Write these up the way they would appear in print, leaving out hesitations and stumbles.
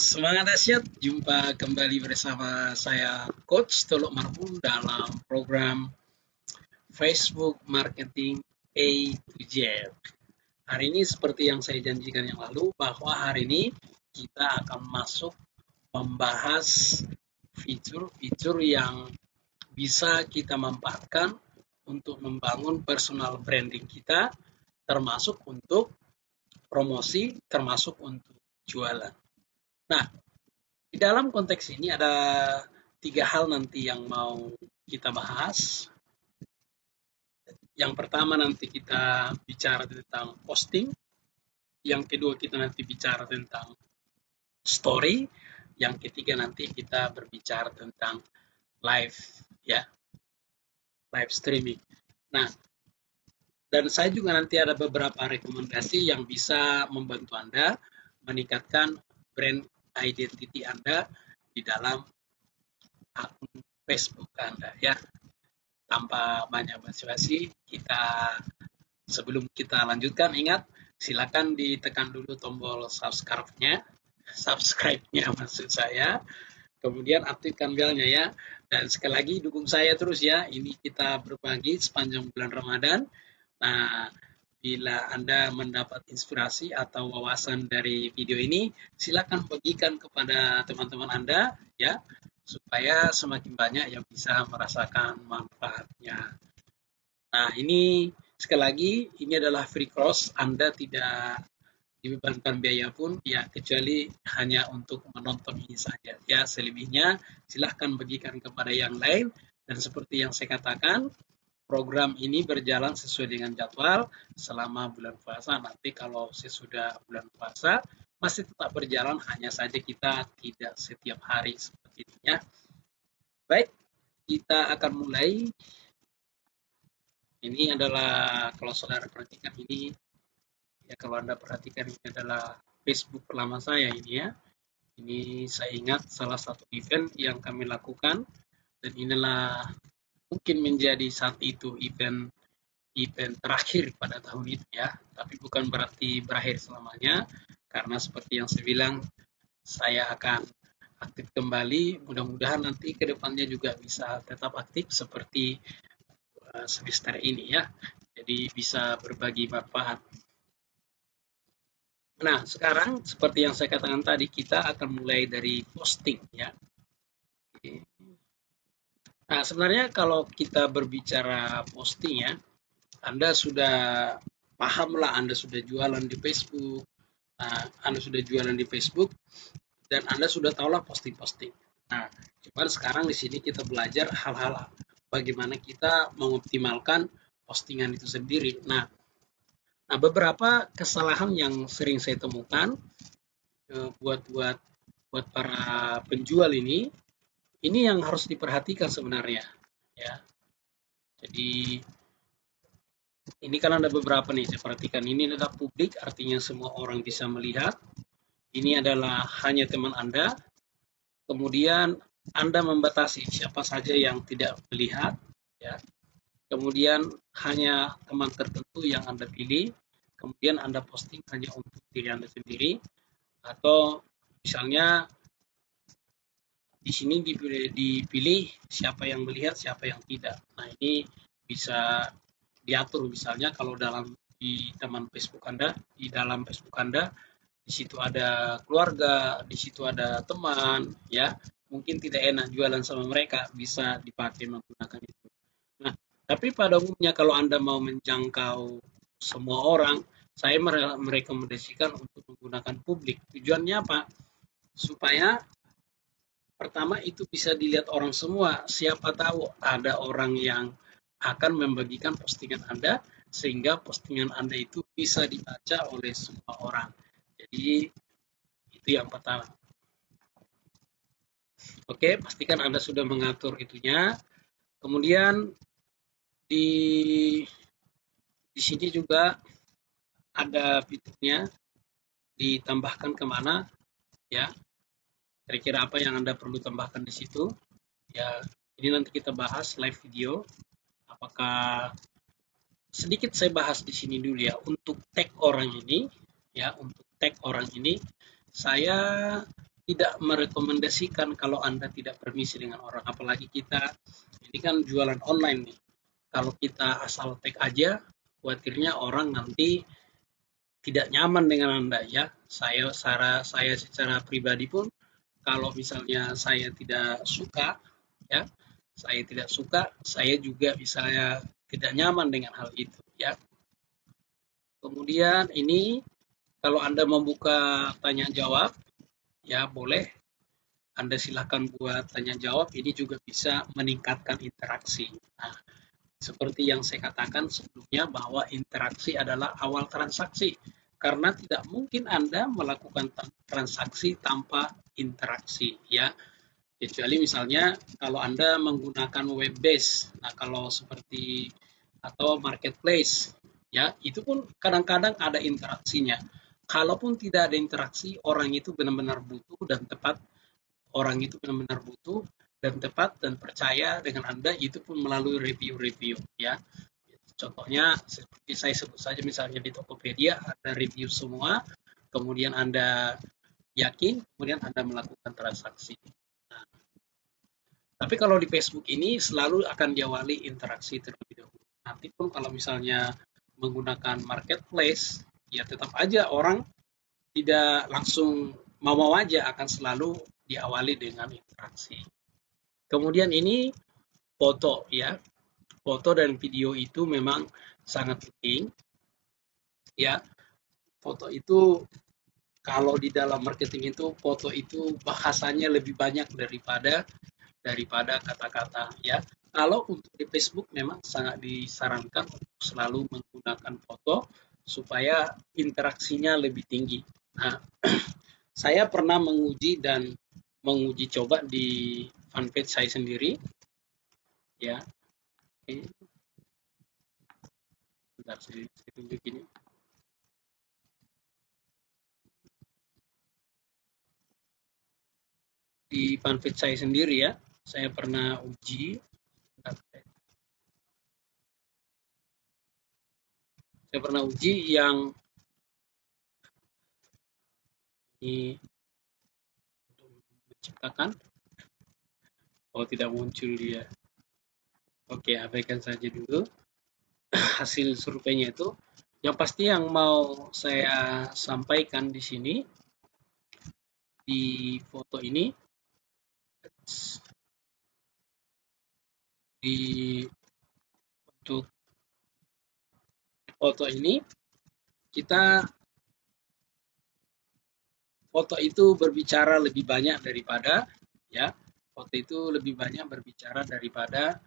Semangat dahsyat, jumpa kembali bersama saya Coach Tolok Marhum dalam program Facebook Marketing A to Z. Hari ini seperti yang saya janjikan yang lalu bahwa hari ini kita akan masuk membahas fitur-fitur yang bisa kita manfaatkan untuk membangun personal branding kita, termasuk untuk promosi, termasuk untuk jualan. Nah, di dalam konteks ini ada 3 hal nanti yang mau kita bahas. Yang pertama nanti kita bicara tentang posting, yang kedua kita nanti bicara tentang story, yang ketiga nanti kita berbicara tentang live, ya, live streaming. Nah, dan saya juga nanti ada beberapa rekomendasi yang bisa membantu Anda meningkatkan brand identity Anda di dalam akun Facebook Anda, ya. Tanpa banyak basa-basi, sebelum kita lanjutkan, ingat silakan ditekan dulu tombol subscribe-nya maksud saya, kemudian aktifkan belnya ya, dan sekali lagi dukung saya terus ya. Ini kita berbagi sepanjang bulan Ramadan. Nah, bila Anda mendapat inspirasi atau wawasan dari video ini, silakan bagikan kepada teman-teman Anda ya, supaya semakin banyak yang bisa merasakan manfaatnya. Nah, ini sekali lagi, ini adalah free course, Anda tidak dibebankan biaya pun, ya, kecuali hanya untuk menonton ini saja. Ya, selebihnya silahkan bagikan kepada yang lain, dan seperti yang saya katakan, program ini berjalan sesuai dengan jadwal selama bulan puasa. Nanti kalau sesudah bulan puasa, masih tetap berjalan, hanya saja kita tidak setiap hari seperti ini ya. Baik, kita akan mulai. Ini adalah, kalau saudara perhatikan ini, ya kalau Anda perhatikan ini adalah Facebook lama saya ini ya. Ini saya ingat salah satu event yang kami lakukan, dan inilah mungkin menjadi saat itu event terakhir pada tahun itu ya. Tapi bukan berarti berakhir selamanya, karena seperti yang saya bilang, saya akan aktif kembali. Mudah-mudahan nanti ke depannya juga bisa tetap aktif seperti semester ini ya. Jadi bisa berbagi manfaat. Nah, sekarang seperti yang saya katakan tadi, kita akan mulai dari posting ya. Nah, sebenarnya kalau kita berbicara posting ya, Anda sudah paham lah, Anda sudah jualan di Facebook, Anda sudah jualan di Facebook, dan Anda sudah tahulah posting-posting. Nah, cuman sekarang di sini kita belajar hal-hal bagaimana kita mengoptimalkan postingan itu sendiri. Nah, beberapa kesalahan yang sering saya temukan buat para penjual ini yang harus diperhatikan sebenarnya, ya. Jadi ini kan ada beberapa nih, saya perhatikan. Ini adalah publik, artinya semua orang bisa melihat. Ini adalah hanya teman Anda. Kemudian Anda membatasi siapa saja yang tidak melihat, ya. Kemudian hanya teman tertentu yang Anda pilih. Kemudian Anda posting hanya untuk diri Anda sendiri, atau misalnya di sini dipilih siapa yang melihat, siapa yang tidak. Nah, ini bisa diatur, misalnya kalau di teman Facebook Anda, di dalam Facebook Anda, di situ ada keluarga, di situ ada teman, ya. Mungkin tidak enak jualan sama mereka, bisa dipakai menggunakan itu. Nah, tapi pada umumnya kalau Anda mau menjangkau semua orang, saya merekomendasikan untuk menggunakan publik. Tujuannya apa? Supaya pertama itu bisa dilihat orang semua. Siapa tahu ada orang yang akan membagikan postingan Anda, sehingga postingan Anda itu bisa dibaca oleh semua orang. Jadi itu yang pertama. Oke, pastikan Anda sudah mengatur itunya. Kemudian di sini juga ada fiturnya, ditambahkan kemana, ya. Kira-kira apa yang Anda perlu tambahkan di situ? Ya, ini nanti kita bahas live video. Apakah sedikit saya bahas di sini dulu ya, untuk tag orang ini, ya, untuk tag orang ini saya tidak merekomendasikan kalau Anda tidak permisi dengan orang. Apalagi kita ini kan jualan online nih. Kalau kita asal tag aja, khawatirnya orang nanti tidak nyaman dengan Anda ya. Saya secara pribadi pun kalau misalnya saya tidak suka ya, saya juga misalnya tidak nyaman dengan hal itu ya. Kemudian ini kalau Anda membuka tanya jawab ya boleh Anda silakan buat tanya jawab, ini juga bisa meningkatkan interaksi. Nah, seperti yang saya katakan sebelumnya bahwa interaksi adalah awal transaksi. Karena tidak mungkin Anda melakukan transaksi tanpa interaksi ya. Kecuali misalnya kalau Anda menggunakan web base. Nah, kalau seperti atau marketplace ya, itu pun kadang-kadang ada interaksinya. Kalaupun tidak ada interaksi, orang itu benar-benar butuh dan tepat orang itu benar-benar butuh dan tepat dan percaya dengan Anda itu pun melalui review-review ya. Contohnya seperti saya sebut saja misalnya di Tokopedia ada review semua, kemudian Anda yakin, kemudian Anda melakukan transaksi. Nah, tapi kalau di Facebook ini selalu akan diawali interaksi terlebih dahulu. Nanti pun kalau misalnya menggunakan marketplace, ya tetap aja orang tidak langsung mau-mau aja akan selalu diawali dengan interaksi. Kemudian ini foto ya. Foto dan video itu memang sangat penting ya. Foto itu kalau di dalam marketing itu foto itu bahasanya lebih banyak daripada kata-kata ya. Kalau untuk di Facebook memang sangat disarankan untuk selalu menggunakan foto supaya interaksinya lebih tinggi. Nah, saya pernah menguji coba di fanpage saya sendiri ya. Oke, bentar saya tunjuk ini. Di fanpage saya sendiri ya, saya pernah uji. Saya pernah uji yang ini untuk menciptakan. Oh, tidak muncul dia. Oke, abaikan saja dulu hasil surveinya itu. Yang pasti yang mau saya sampaikan di sini di foto ini di untuk foto ini kita foto itu berbicara lebih banyak daripada ya foto itu lebih banyak berbicara daripada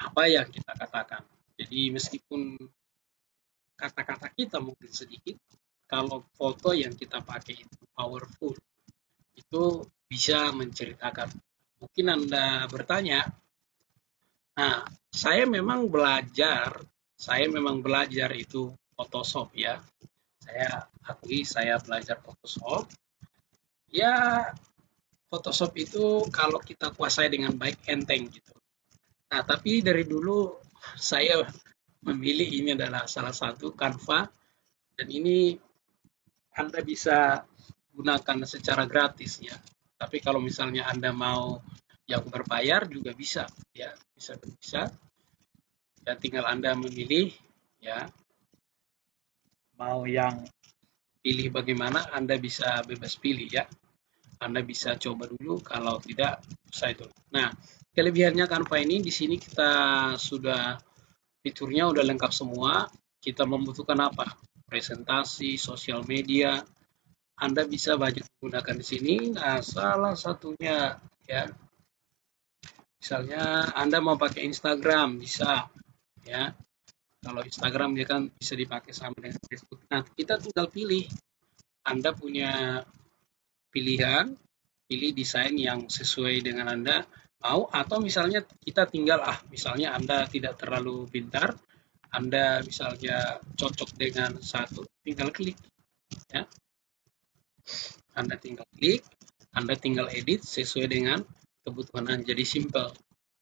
apa yang kita katakan. Jadi meskipun kata-kata kita mungkin sedikit, kalau foto yang kita pakai itu powerful, itu bisa menceritakan. Mungkin Anda bertanya, nah saya memang belajar itu Photoshop ya. Saya akui saya belajar Photoshop. Ya, Photoshop itu kalau kita kuasai dengan baik enteng gitu. Nah, tapi dari dulu saya memilih ini adalah salah satu Canva dan ini Anda bisa gunakan secara gratis ya. Tapi kalau misalnya Anda mau yang berbayar juga bisa ya, bisa. Dan tinggal Anda memilih ya, mau yang pilih bagaimana Anda bisa bebas pilih ya. Anda bisa coba dulu, kalau tidak saya itu. Nah, kelebihannya Canva ini di sini kita sudah fiturnya udah lengkap semua. Kita membutuhkan apa? Presentasi, sosial media. Anda bisa banyak menggunakan di sini. Nah, salah satunya ya, misalnya Anda mau pakai Instagram bisa ya. Kalau Instagram dia kan bisa dipakai sama dengan Facebook. Nah, kita tinggal pilih. Anda punya pilihan, pilih desain yang sesuai dengan Anda mau, atau misalnya kita tinggal misalnya Anda tidak terlalu pintar, Anda misalnya cocok dengan satu, tinggal klik ya. Anda tinggal klik, Anda tinggal edit sesuai dengan kebutuhan Anda, jadi simple.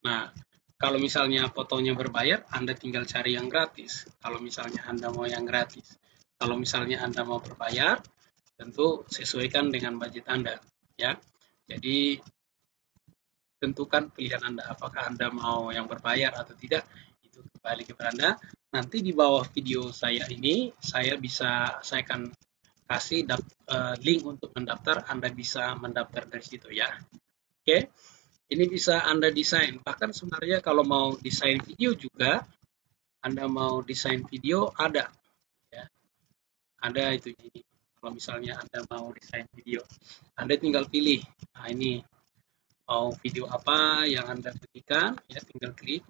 Nah, kalau misalnya fotonya berbayar, Anda tinggal cari yang gratis. Kalau misalnya Anda mau yang gratis. Kalau misalnya Anda mau berbayar, Tentu sesuaikan dengan budget Anda, ya. Jadi tentukan pilihan Anda, apakah Anda mau yang berbayar atau tidak, itu kembali kepada Anda. Nanti di bawah video saya ini, saya akan kasih link untuk mendaftar, Anda bisa mendaftar dari situ ya. Oke, ini bisa Anda desain. Bahkan sebenarnya kalau mau desain video juga, Anda mau desain video ada ya. Ada itu ini. Kalau misalnya Anda mau desain video, Anda tinggal pilih. Nah, ini mau video apa yang Anda berikan, ya tinggal klik.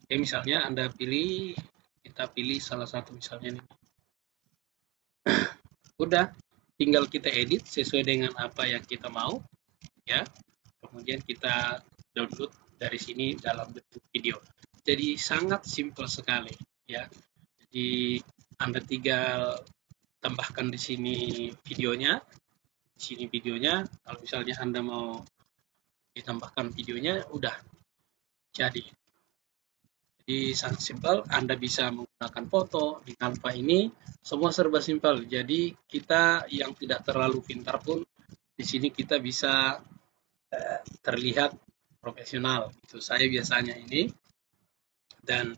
Oke, misalnya Anda pilih, kita pilih salah satu misalnya nih. Udah, tinggal kita edit sesuai dengan apa yang kita mau, ya. Kemudian kita download dari sini dalam bentuk video. Jadi sangat simpel sekali, ya. Jadi Anda tinggal tambahkan di sini videonya, Kalau misalnya Anda mau ditambahkan videonya, udah jadi. Jadi sangat simpel, Anda bisa menggunakan foto di Canva ini, semua serba simpel. Jadi kita yang tidak terlalu pintar pun di sini kita bisa terlihat profesional. Itu saya biasanya ini, dan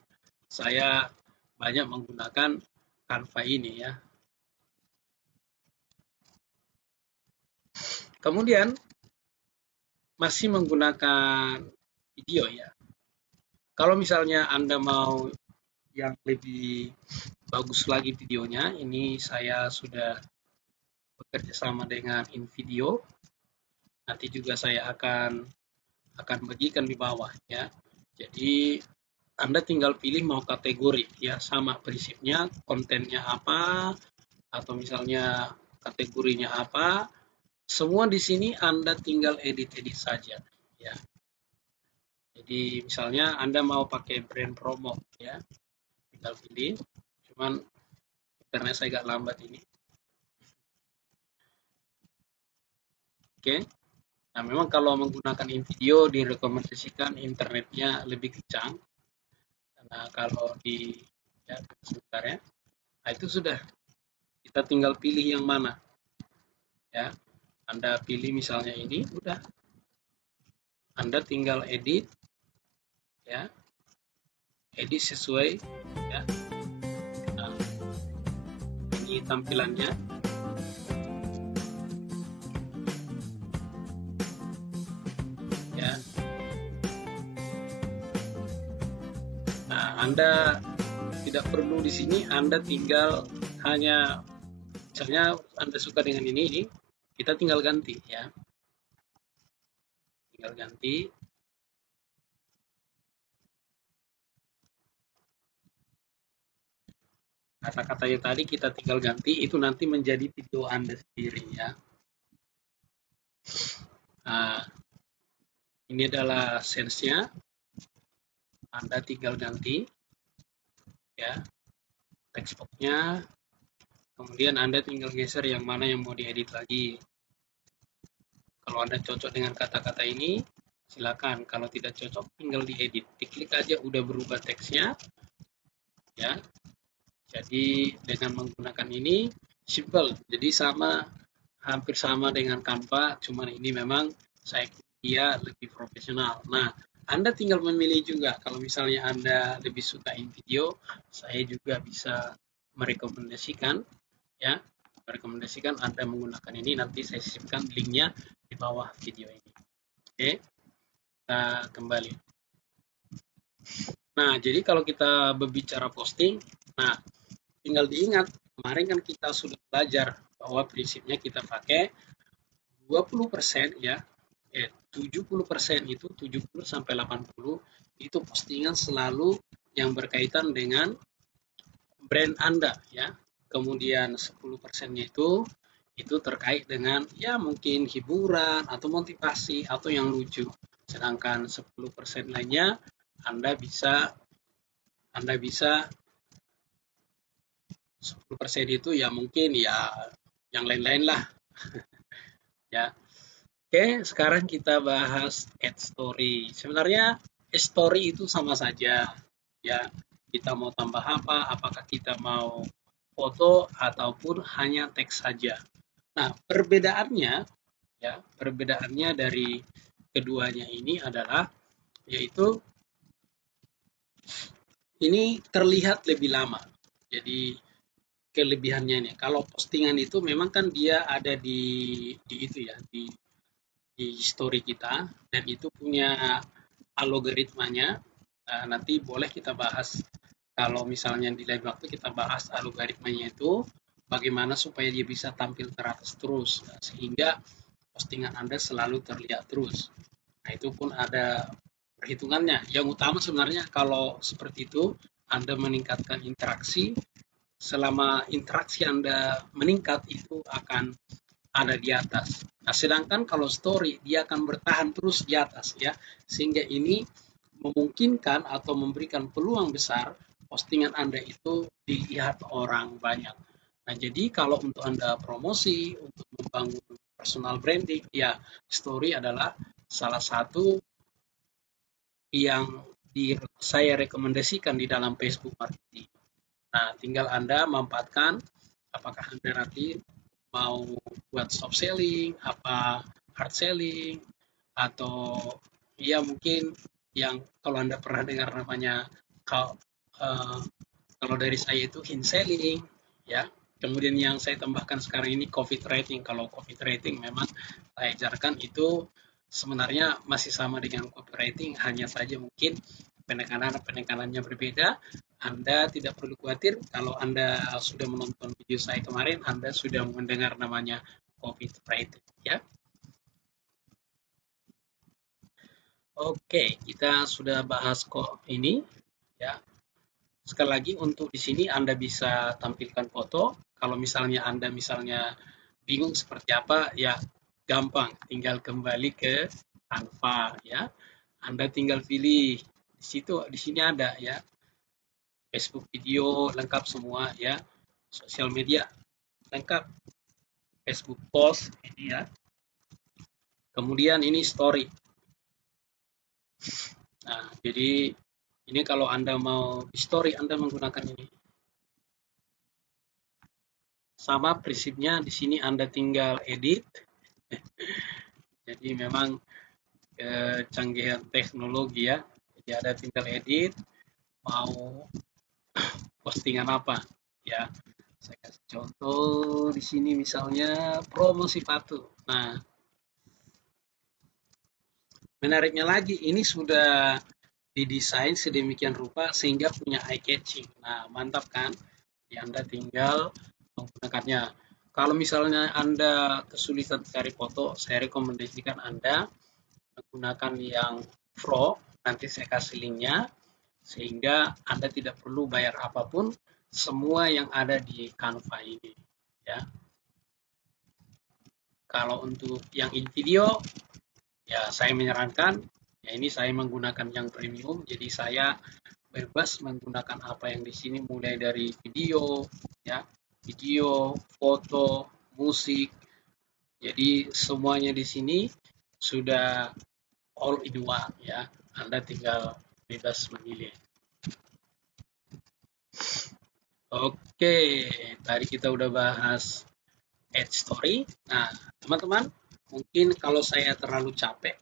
saya banyak menggunakan Canva ini ya. Kemudian masih menggunakan video ya. Kalau misalnya Anda mau yang lebih bagus lagi videonya, ini saya sudah bekerja sama dengan InVideo. Nanti juga saya akan bagikan di bawah ya. Jadi Anda tinggal pilih mau kategori ya, sama prinsipnya, kontennya apa atau misalnya kategorinya apa, semua di sini Anda tinggal edit-edit saja ya. Jadi misalnya Anda mau pakai brand promo ya, tinggal pilih. Cuman internet saya agak lambat ini. Oke. Nah, memang kalau menggunakan InVideo direkomendasikan internetnya lebih kencang. Karena kalau di ya sebentar ya. Nah, itu sudah. Kita tinggal pilih yang mana. Ya. Anda pilih misalnya ini, udah. Anda tinggal edit ya. Edit sesuai ya. Nah, ini tampilannya. Ya. Nah, Anda tidak perlu di sini, Anda tinggal hanya misalnya Anda suka dengan ini, kita tinggal ganti ya. Tinggal ganti. Kata-katanya tadi kita tinggal ganti, itu nanti menjadi video Anda sendiri ya. Nah, ini adalah sense-nya. Anda tinggal ganti ya text box-nya. Kemudian Anda tinggal geser yang mana yang mau diedit lagi. Kalau Anda cocok dengan kata-kata ini, silakan. Kalau tidak cocok, tinggal diedit. Diklik aja udah berubah teksnya. Ya. Jadi dengan menggunakan ini simple. Jadi hampir sama dengan Canva, cuman ini memang dia lebih profesional. Nah, Anda tinggal memilih juga. Kalau misalnya Anda lebih suka InVideo, saya juga bisa merekomendasikan ya, merekomendasikan Anda menggunakan ini. Nanti saya sisipkan linknya di bawah video ini. Oke, kita kembali. Nah, jadi kalau kita berbicara posting, nah tinggal diingat, kemarin kan kita sudah belajar bahwa prinsipnya kita pakai 20% ya, 70% itu 70 sampai 80 itu postingan selalu yang berkaitan dengan brand Anda ya. Kemudian 10%-nya itu terkait dengan ya mungkin hiburan atau motivasi atau yang lucu. Sedangkan 10% lainnya Anda bisa 10% itu ya mungkin ya yang lain-lain lah ya. Oke, sekarang kita bahas add story. Sebenarnya story itu sama saja ya. Kita mau tambah apa? Apakah kita mau foto ataupun hanya teks saja. Nah, perbedaannya dari keduanya ini adalah yaitu ini terlihat lebih lama. Jadi kelebihannya ini, kalau postingan itu memang kan dia ada di itu ya, di story kita dan itu punya algoritmanya. Nah, nanti boleh kita bahas kalau misalnya di lain waktu kita bahas algoritmanya itu bagaimana supaya dia bisa tampil teratas terus nah, sehingga postingan Anda selalu terlihat terus. Nah, itu pun ada perhitungannya. Yang utama sebenarnya kalau seperti itu Anda meningkatkan interaksi, selama interaksi Anda meningkat itu akan ada di atas. Nah, sedangkan kalau story dia akan bertahan terus di atas ya. Sehingga ini memungkinkan atau memberikan peluang besar postingan Anda itu dilihat orang banyak. Nah, jadi kalau untuk Anda promosi, untuk membangun personal branding, ya story adalah salah satu yang saya rekomendasikan di dalam Facebook Marketing. Nah, tinggal Anda manfaatkan apakah Anda nanti mau buat soft selling, apa hard selling, atau ya mungkin yang kalau Anda pernah dengar namanya kalau, uh, kalau dari saya itu hint selling, ya. Kemudian yang saya tambahkan sekarang ini COVID rating. Kalau COVID rating memang saya ajarkan itu sebenarnya masih sama dengan COVID rating, hanya saja mungkin penekanannya berbeda. Anda tidak perlu khawatir kalau Anda sudah menonton video saya kemarin, Anda sudah mendengar namanya COVID rating, ya. Oke, kita sudah bahas kok ini, ya. Sekali lagi untuk di sini Anda bisa tampilkan foto. Kalau misalnya Anda bingung seperti apa, ya gampang, tinggal kembali ke Canva ya. Anda tinggal pilih di sini ada ya Facebook video lengkap semua ya, sosial media lengkap, Facebook post ini ya. Kemudian ini story. Nah, jadi ini kalau Anda mau di story Anda menggunakan ini. Sama prinsipnya di sini Anda tinggal edit. Jadi memang kecanggihan teknologi ya. Jadi ada tinggal edit mau postingan apa ya. Saya kasih contoh di sini misalnya promosi sepatu. Nah, menariknya lagi ini sudah didesain sedemikian rupa sehingga punya eye catching. Nah, mantap kan? Jadi Anda tinggal menggunakannya. Kalau misalnya Anda kesulitan cari foto, saya rekomendasikan Anda menggunakan yang Pro. Nanti saya kasih linknya sehingga Anda tidak perlu bayar apapun semua yang ada di Canva ini ya. Kalau untuk yang in video ya saya menyarankan ya ini saya menggunakan yang premium jadi saya bebas menggunakan apa yang di sini mulai dari ya, video, foto, musik. Jadi semuanya di sini sudah all in one ya. Anda tinggal bebas memilih. Oke, tadi kita udah bahas Ad Story. Nah, teman-teman, mungkin kalau saya terlalu capek,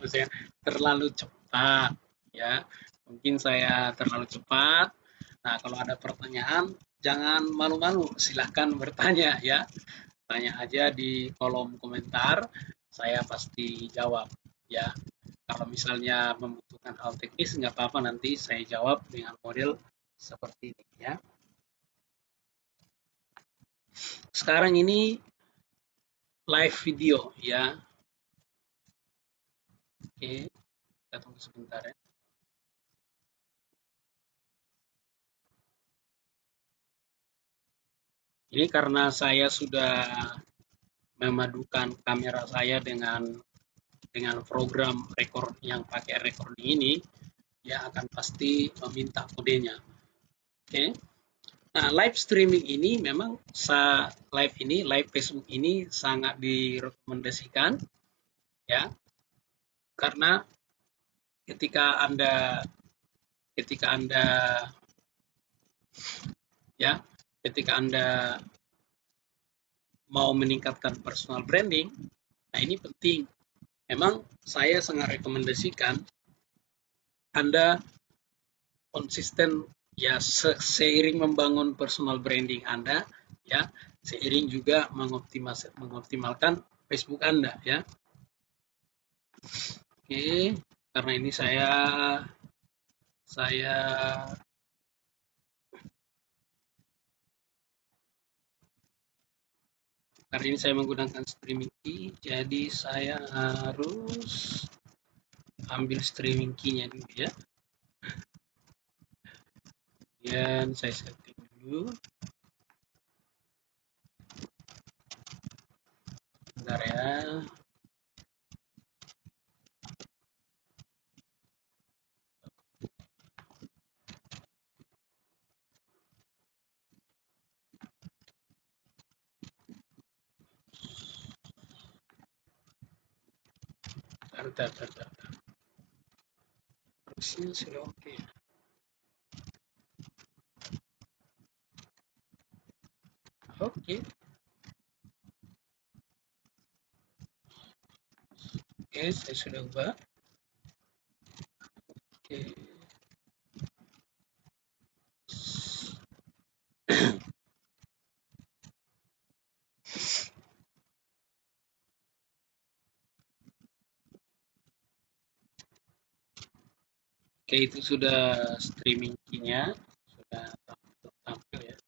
maksudnya terlalu cepat, ya. Mungkin saya terlalu cepat. Nah, kalau ada pertanyaan, jangan malu-malu, silahkan bertanya ya. Tanya aja di kolom komentar, saya pasti jawab ya. Kalau misalnya membutuhkan hal teknis, nggak apa-apa nanti saya jawab dengan model seperti ini ya. Sekarang ini live video ya. Oke, kita tunggu sebentar ya. Ini karena saya sudah memadukan kamera saya dengan program record yang pakai recording ini, dia akan pasti meminta kodenya. Oke. Nah, live streaming ini memang live Facebook ini sangat direkomendasikan ya, karena ketika Anda ketika Anda ya, ketika Anda mau meningkatkan personal branding, nah ini penting. Memang saya sangat rekomendasikan Anda konsisten ya, seiring membangun personal branding Anda ya, seiring juga mengoptimalkan Facebook Anda ya. Oke, karena ini saya karena ini saya menggunakan streaming key, jadi saya harus ambil streaming key-nya dulu ya. Kemudian saya setting dulu. Bentar ya. Bentar. Harusnya sudah oke. Oke, oke, saya sudah ubah. Oke. Oke, itu sudah streaming key-nya, sudah tampil ya.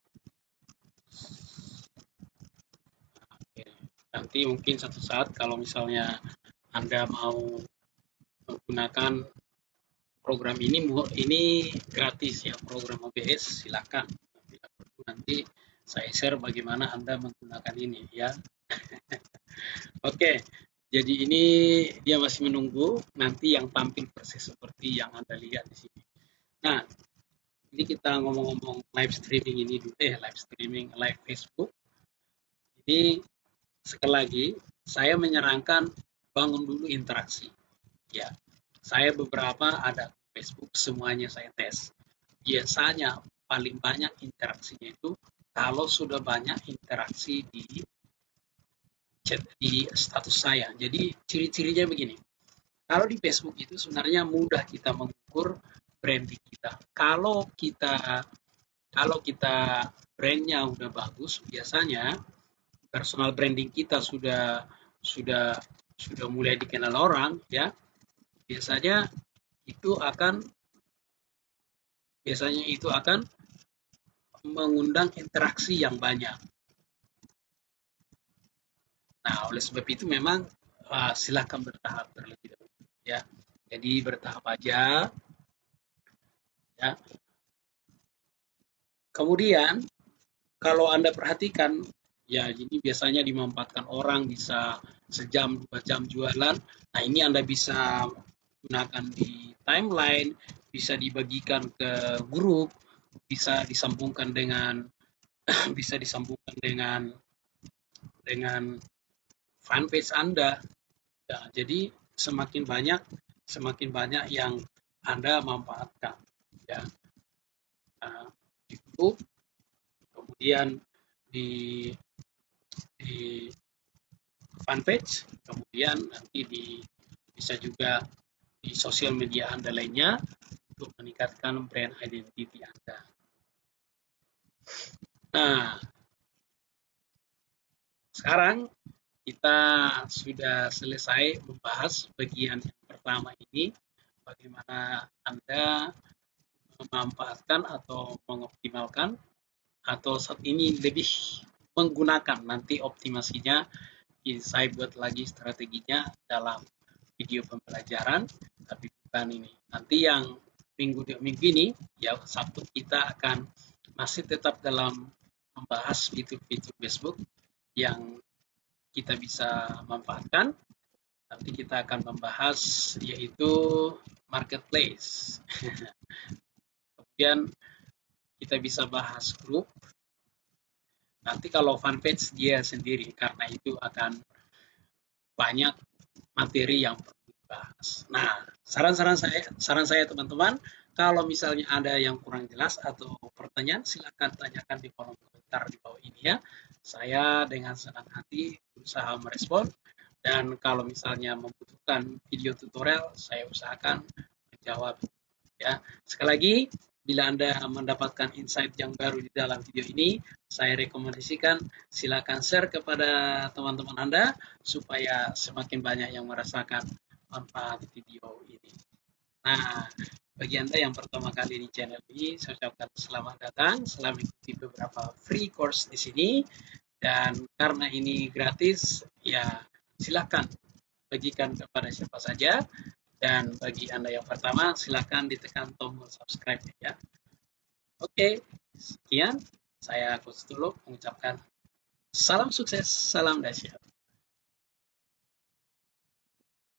Oke. Nanti mungkin satu saat kalau misalnya Anda mau menggunakan program ini gratis ya, program OBS, silakan. Bila perlu nanti saya share bagaimana Anda menggunakan ini ya. Oke, jadi ini dia masih menunggu nanti yang tampil persis seperti yang Anda lihat di sini. Nah, ini kita ngomong-ngomong live streaming ini dulu, live streaming, live Facebook. Ini sekali lagi saya menyarankan bangun dulu interaksi. Ya, saya beberapa ada Facebook, semuanya saya tes. Biasanya paling banyak interaksinya itu kalau sudah banyak interaksi di chat, di status saya. Jadi ciri-cirinya begini. Kalau di Facebook itu sebenarnya mudah kita mengukur branding kita. Kalau kita brandnya udah bagus, biasanya personal branding kita sudah sudah mulai dikenal orang ya. Biasanya itu akan biasanya itu akan mengundang interaksi yang banyak. Nah, oleh sebab itu memang silakan bertahap terlebih dahulu ya. Jadi bertahap aja ya. Kemudian kalau Anda perhatikan ya, ini biasanya dimanfaatkan orang bisa sejam 2 jam jualan. Nah, ini Anda bisa gunakan di timeline, bisa dibagikan ke grup, bisa disambungkan dengan bisa disambungkan dengan fanpage Anda. Ya, jadi semakin banyak yang Anda manfaatkan ya. Nah, di grup, kemudian di di fanpage, kemudian nanti bisa juga di sosial media Anda lainnya untuk meningkatkan brand identity Anda. Nah, sekarang kita sudah selesai membahas bagian yang pertama ini, bagaimana Anda memanfaatkan atau mengoptimalkan, atau saat ini lebih menggunakan, nanti optimasinya saya buat lagi strateginya dalam video pembelajaran, tapi bukan ini. Nanti yang minggu ini ya, Sabtu, kita akan masih tetap dalam membahas fitur-fitur Facebook yang kita bisa manfaatkan. Nanti kita akan membahas yaitu marketplace. Kemudian kita bisa bahas grup. Nanti kalau fanpage dia sendiri, karena itu akan banyak materi yang perlu dibahas. Nah, saran saya teman-teman, kalau misalnya ada yang kurang jelas atau pertanyaan, silakan tanyakan di kolom komentar di bawah ini ya. Saya dengan senang hati berusaha merespon, dan kalau misalnya membutuhkan video tutorial, saya usahakan menjawab ya. Sekali lagi, bila Anda mendapatkan insight yang baru di dalam video ini, saya rekomendasikan silakan share kepada teman-teman Anda supaya semakin banyak yang merasakan manfaat video ini. Nah, bagi Anda yang pertama kali di channel ini, saya ucapkan selamat datang, selamat mengikuti beberapa free course di sini, dan karena ini gratis, ya silakan bagikan kepada siapa saja. Dan bagi Anda yang pertama, silakan ditekan tombol subscribe ya. Oke, sekian. Saya Coach Tuluk mengucapkan salam sukses, salam dahsyat.